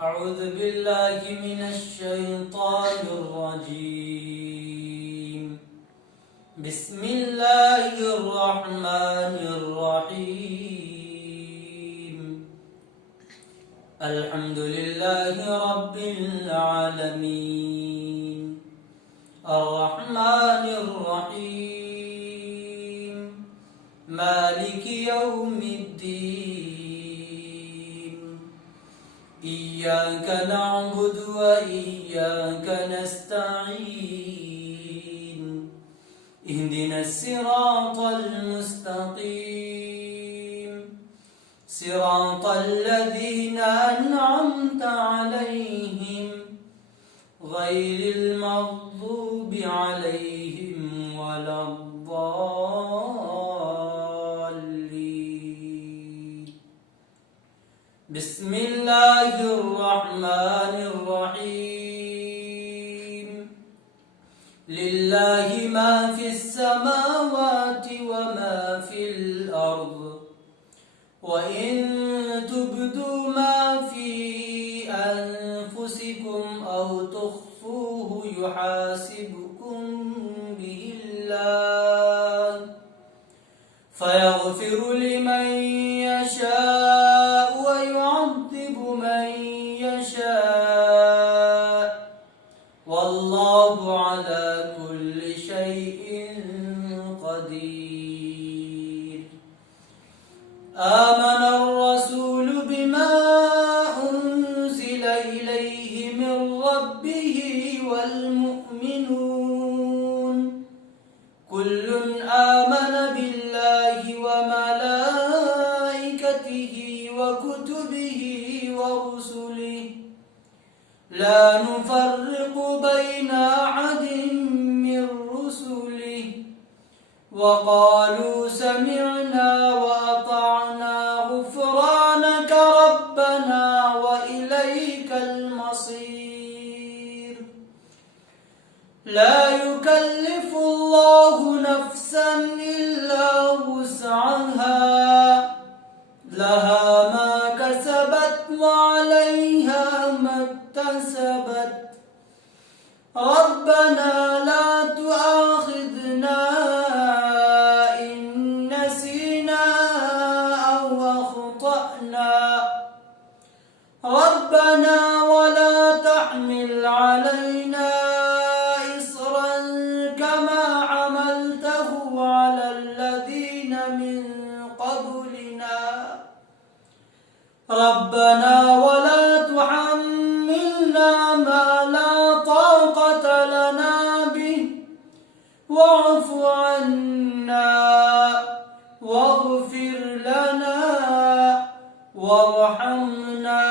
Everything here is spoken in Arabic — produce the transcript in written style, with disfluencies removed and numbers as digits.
أعوذ بالله من الشيطان الرجيم. بسم الله الرحمن الرحيم. الحمد لله رب العالمين الرحمن الرحيم مالك يوم الدين. إياك نعبد وإياك نستعين. اهدنا الصراط المستقيم صراط الذين أنعمت عليهم غير المغضوب عليهم ولا الضالين. بسم الله الرحمن الرحيم. لله ما في السماوات وما في الأرض وإن تبدوا ما في أنفسكم أو تخفوه يحاسبكم به الله فيغفر لمن يشاء ويعذب من يشاء والله على كل شيء قدير. آمن الرسول بما أنزل إليه من ربه والمؤمنون كل آمن بالله وملائكته وكتبه ورسله لا نفرق بين أحد من رسله وقالوا سمعنا وأطعنا غفرانك ربنا وإليك المصير. لا يكلف الله نفسا إلا وسعها لها ما كسبت وعليها ما اكتسبت ربنا لا تؤاخذنا إن نسينا أو أخطأنا ربنا ولا تحمل علينا إصرا كما حملته على الذين من قبلنا ربنا ولا تحملنا ما لا طاقة لنا به واعف عنا واغفر لنا وارحمنا